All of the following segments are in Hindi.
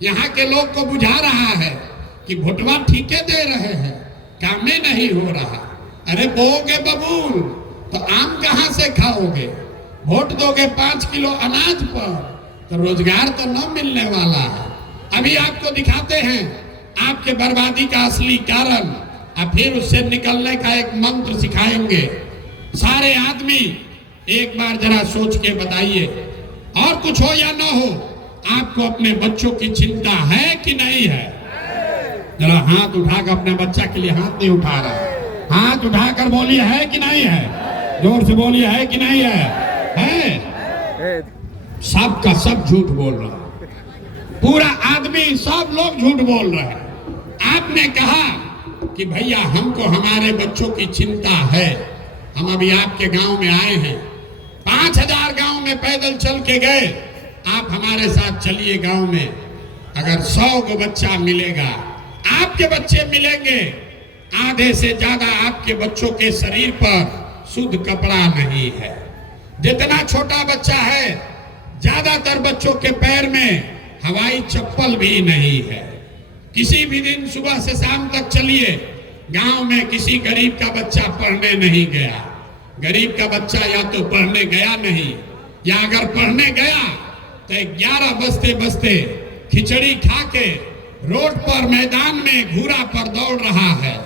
यहाँ के लोग को बुझा रहा है कि भोटवा ठीके दे रहे हैं, काम में नहीं हो रहा। अरे बोओगे बबूल तो आम कहाँ से खाओगे? वोट दोगे 5 किलो अनाज पर तो रोजगार तो न मिलने वाला है। अभी आपको दिखाते हैं आपके बर्बादी का असली कारण, और फिर उससे निकलने का एक मंत्र सिखाएंगे। सारे आदमी एक बार जरा सोच के बताइए, और कुछ हो या न हो, आपको अपने बच्चों की चिंता है कि नहीं है? जरा हाथ उठाकर, अपने बच्चा के लिए हाथ नहीं उठा रहा, हाथ उठाकर बोलिए है कि नहीं है? जोर से बोलिए है कि नहीं है? सब का सब झूठ बोल रहा, पूरा आदमी सब लोग झूठ बोल रहे हैं। आपने कहा कि भैया हमको हमारे बच्चों की चिंता है, हम अभी आपके गांव में आए हैं, 5000 गांव में पैदल चल के गए। आप हमारे साथ चलिए गांव में, अगर 100 को बच्चा मिलेगा, आपके बच्चे मिलेंगे, आधे से ज्यादा आपके बच्चों के शरीर पर शुद्ध कपड़ा नहीं है। जितना छोटा बच्चा है, ज्यादातर बच्चों के पैर में हवाई चप्पल भी नहीं है। किसी भी दिन सुबह से शाम तक चलिए, गांव में किसी गरीब का बच्चा पढ़ने नहीं गया। गरीब का बच्चा या तो पढ़ने गया नहीं, या अगर पढ़ने गया तो 11 बजते बजते खिचड़ी खा के रोड पर मैदान में घूरा पर दौड़ रहा है।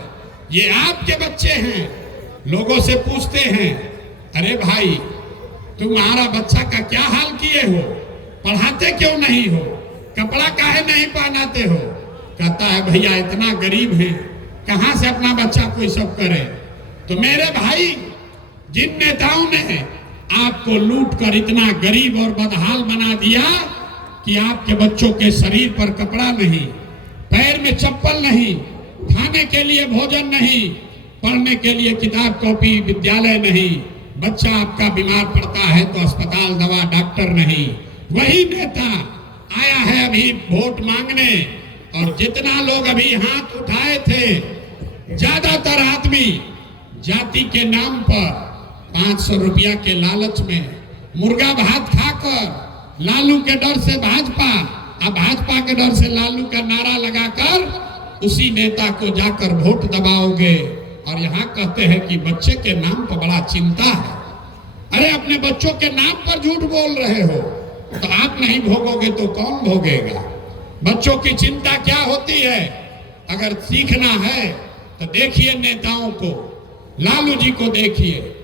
ये आपके बच्चे हैं। लोगों से पूछते हैं, अरे भाई तुम्हारा बच्चा का क्या हाल किए हो, पढ़ाते क्यों नहीं हो, कपड़ा काहे नहीं पहनाते हो? कहता है भैया इतना गरीब है, कहां से अपना बच्चा कोई सब करे। तो मेरे भाई, जिन नेताओं ने आपको लूट कर इतना गरीब और बदहाल बना दिया कि आपके बच्चों के शरीर पर कपड़ा नहीं, पैर में चप्पल नहीं, खाने के लिए भोजन नहीं, पढ़ने के लिए किताब कॉपी विद्यालय नहीं, बच्चा आपका बीमार पड़ता है तो अस्पताल दवा डॉक्टर नहीं, वही नेता आया है अभी वोट मांगने। और जितना लोग अभी हाथ उठाए थे, ज्यादातर आदमी जाति के नाम पर 500 रुपया के लालच में मुर्गा भात खाकर, लालू के डर से भाजपा, अब भाजपा के डर से लालू का नारा लगाकर उसी नेता को जाकर वोट दबाओगे। और यहाँ कहते हैं कि बच्चे के नाम पर बड़ा चिंता है। अरे अपने बच्चों के नाम पर झूठ बोल रहे हो, तो आप नहीं भोगोगे तो कौन भोगेगा? बच्चों की चिंता क्या होती है? अगर सीखना है तो देखिए नेताओं को, लालू जी को देखिए,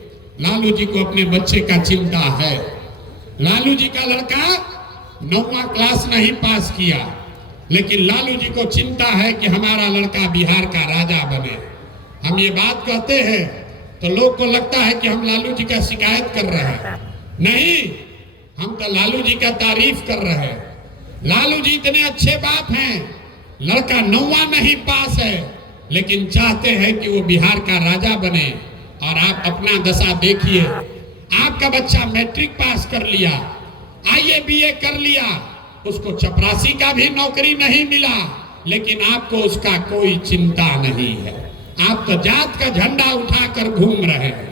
लालू जी को अपने बच्चे का चिंता है। लालू जी का लड़का 9वां क्लास नहीं पास किया, लेकिन लालू जी को चिंता है कि हमारा लड़का बिहार का राजा बने। हम ये बात कहते हैं तो लोग को लगता है कि हम लालू जी का शिकायत कर रहे हैं। नहीं, हम तो लालू जी का तारीफ कर रहे हैं। लालू जी इतने अच्छे बाप हैं, लड़का 9वां नहीं पास है, लेकिन चाहते हैं कि वो बिहार का राजा बने। और आप अपना दशा देखिए, आपका बच्चा मैट्रिक पास कर लिया, आईए बीए कर लिया, उसको चपरासी का भी नौकरी नहीं मिला, लेकिन आपको उसका कोई चिंता नहीं है। आप तो जात का झंडा उठाकर घूम रहे हैं।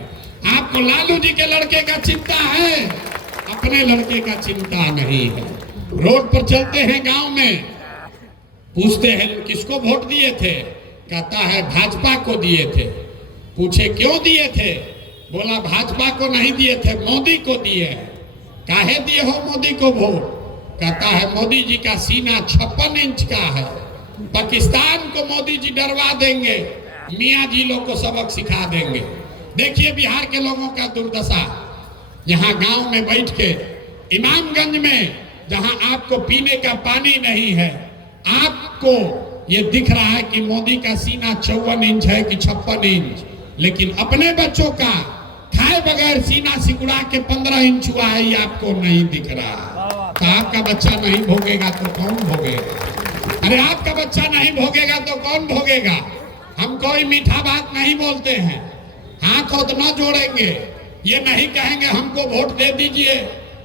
आपको लालू जी के लड़के का चिंता है, अपने लड़के का चिंता नहीं है। रोड पर चलते हैं गांव में, पूछते हैं किसको वोट दिए थे? कहता है भाजपा को दिए थे। पूछे क्यों दिए थे? बोला भाजपा को नहीं दिए थे, मोदी को दिए हैं। काहे दिए हो मोदी को वोट? कहता है मोदी जी का सीना 56 इंच का है, पाकिस्तान को मोदी जी डरवा देंगे, मियाँ जी लोग को सबक सिखा देंगे। देखिए बिहार के लोगों का दुर्दशा। यहाँ गांव में बैठ के, इमामगंज में जहां आपको पीने का पानी नहीं है, आपको ये दिख रहा है कि मोदी का सीना 54 इंच है कि 56 इंच, लेकिन अपने बच्चों का खाए बगैर सीना सिकुड़ा के 15 इंच हुआ है, ये आपको नहीं दिख रहा। तो आपका बच्चा नहीं भोगेगा तो कौन भोगेगा? अरे आपका बच्चा नहीं भोगेगा तो कौन भोगेगा? हम कोई मीठा बात नहीं बोलते हैं, हाथ होत न जोड़ेंगे, ये नहीं कहेंगे हमको वोट दे दीजिए,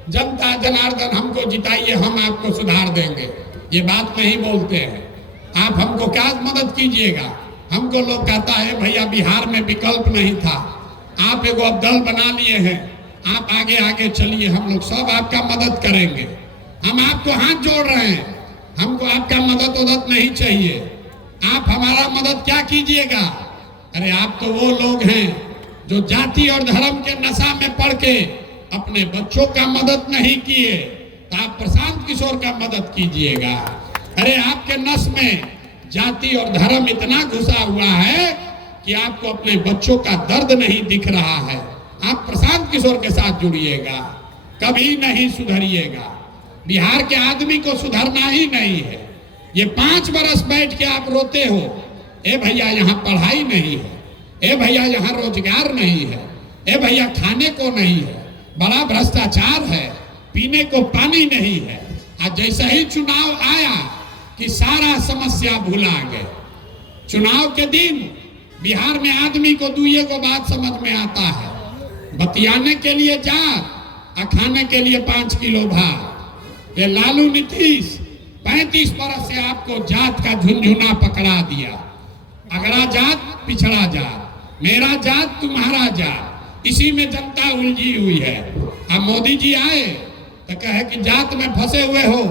जनता जनार्दन हमको जिताइए, हम आपको सुधार देंगे, ये बात नहीं बोलते हैं। आप हमको क्या मदद कीजिएगा? हमको लोग कहता है भैया बिहार में विकल्प नहीं था, आप एगो अब दल बना लिए हैं, आप आगे आगे चलिए, हम लोग सब आपका मदद करेंगे। हम आपको हाथ जोड़ रहे हैं, हमको आपका मदद नहीं चाहिए। आप हमारा मदद क्या कीजिएगा? अरे आप तो वो लोग हैं जो जाति और धर्म के नशा में पड़ के अपने बच्चों का मदद नहीं किए, तो आप प्रशांत किशोर का मदद कीजिएगा। अरे आपके नस में जाति और धर्म इतना घुसा हुआ है कि आपको अपने बच्चों का दर्द नहीं दिख रहा है। आप प्रशांत किशोर के साथ जुड़िएगा, कभी नहीं सुधरिएगा। बिहार के आदमी को सुधरना ही नहीं है। ये 5 बरस बैठ के आप रोते हो, ए भैया यहाँ पढ़ाई नहीं है, ए भैया यहाँ रोजगार नहीं है, ए भैया खाने को नहीं है, बड़ा भ्रष्टाचार है, पीने को पानी नहीं है। आज जैसा ही चुनाव आया कि सारा समस्या भुला गए। चुनाव के दिन बिहार में आदमी को दुइये को बात समझ में आता है, बतियाने के लिए जात और खाने के लिए 5 किलो भात। ये लालू नीतीश 35 बरस से आपको जात का झुनझुना पकड़ा दिया। अगला जात पिछड़ा जात, मेरा जात तुम्हारा जात, इसी में जनता उलझी हुई है। अब मोदी जी आए तो कहे कि जात में फंसे हुए हो,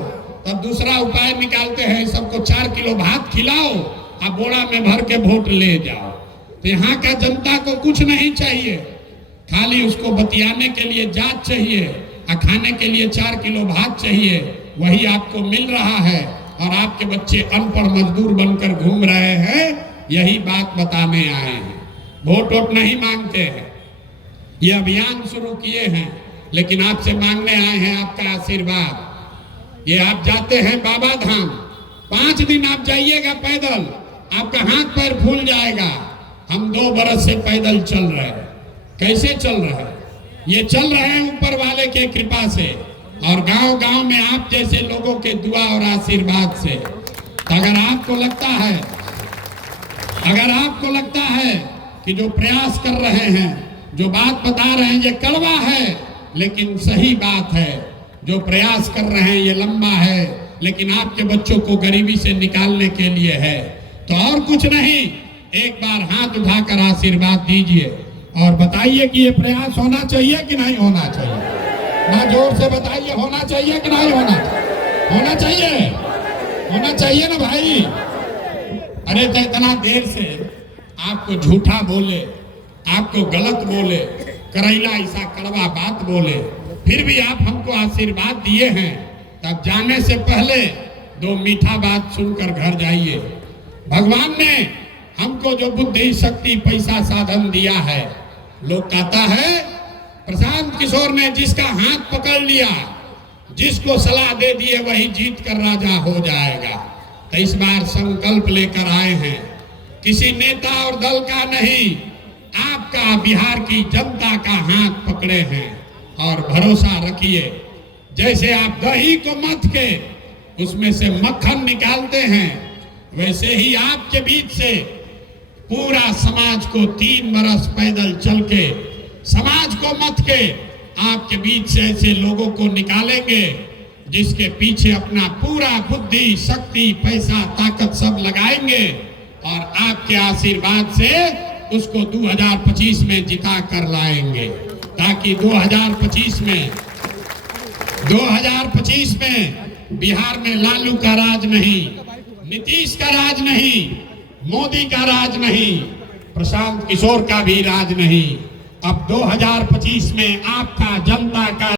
तब दूसरा उपाय निकालते हैं, सबको 4 किलो भात खिलाओ और बोरा में भर के वोट ले जाओ। तो यहाँ का जनता को कुछ नहीं चाहिए, खाली उसको बतियाने के लिए जात चाहिए और खाने के लिए 4 किलो भात चाहिए। वही आपको मिल रहा है और आपके बच्चे अनपढ़ मजदूर बनकर घूम रहे हैं। यही बात बताने आए हैं। वोट नहीं मांगते हैं, ये अभियान शुरू किए हैं, लेकिन आपसे मांगने आए हैं आपका आशीर्वाद। ये आप जाते हैं बाबा धाम, 5 दिन आप जाइएगा पैदल, आपका हाथ पैर फूल जाएगा। हम 2 बरस से पैदल चल रहे हैं। कैसे चल रहे हैं? ये चल रहे हैं ऊपर वाले के कृपा से और गांव-गांव में आप जैसे लोगों के दुआ और आशीर्वाद से। तो अगर आपको लगता है कि जो प्रयास कर रहे हैं, जो बात बता रहे हैं, ये कड़वा है लेकिन सही बात है, जो प्रयास कर रहे हैं ये लंबा है लेकिन आपके बच्चों को गरीबी से निकालने के लिए है, तो और कुछ नहीं, एक बार हाथ उठाकर आशीर्वाद दीजिए और बताइए कि ये प्रयास होना चाहिए कि नहीं होना चाहिए। ना जोर से बताइए, होना चाहिए कि नहीं होना चाहिए? होना चाहिए, होना चाहिए ना भाई। अरे तो इतना देर से आपको झूठा बोले, आपको गलत बोले, करैला ऐसा कड़वा बात बोले, फिर भी आप हमको आशीर्वाद दिए हैं, तब जाने से पहले 2 मीठा बात सुनकर घर जाइए। भगवान ने हमको जो बुद्धि शक्ति पैसा साधन दिया है, लोग कहता है प्रशांत किशोर ने जिसका हाथ पकड़ लिया, जिसको सलाह दे दिए वही जीत कर राजा हो जाएगा। तो इस बार संकल्प लेकर आए हैं, किसी नेता और दल का नहीं, आपका बिहार की जनता का हाथ पकड़े हैं और भरोसा रखिए। जैसे आप दही को मथ के उसमें से मक्खन निकालते हैं, वैसे ही आपके बीच से पूरा समाज को 3 बरस पैदल चल के, समाज को मथ के आपके बीच से ऐसे लोगों को निकालेंगे जिसके पीछे अपना पूरा बुद्धि शक्ति पैसा ताकत सब लगाएंगे और आपके आशीर्वाद से उसको 2025 में जिता कर लाएंगे, ताकि 2025 में बिहार में लालू का राज नहीं, नीतीश का राज नहीं, मोदी का राज नहीं, प्रशांत किशोर का भी राज नहीं। अब 2025 में आपका जनता का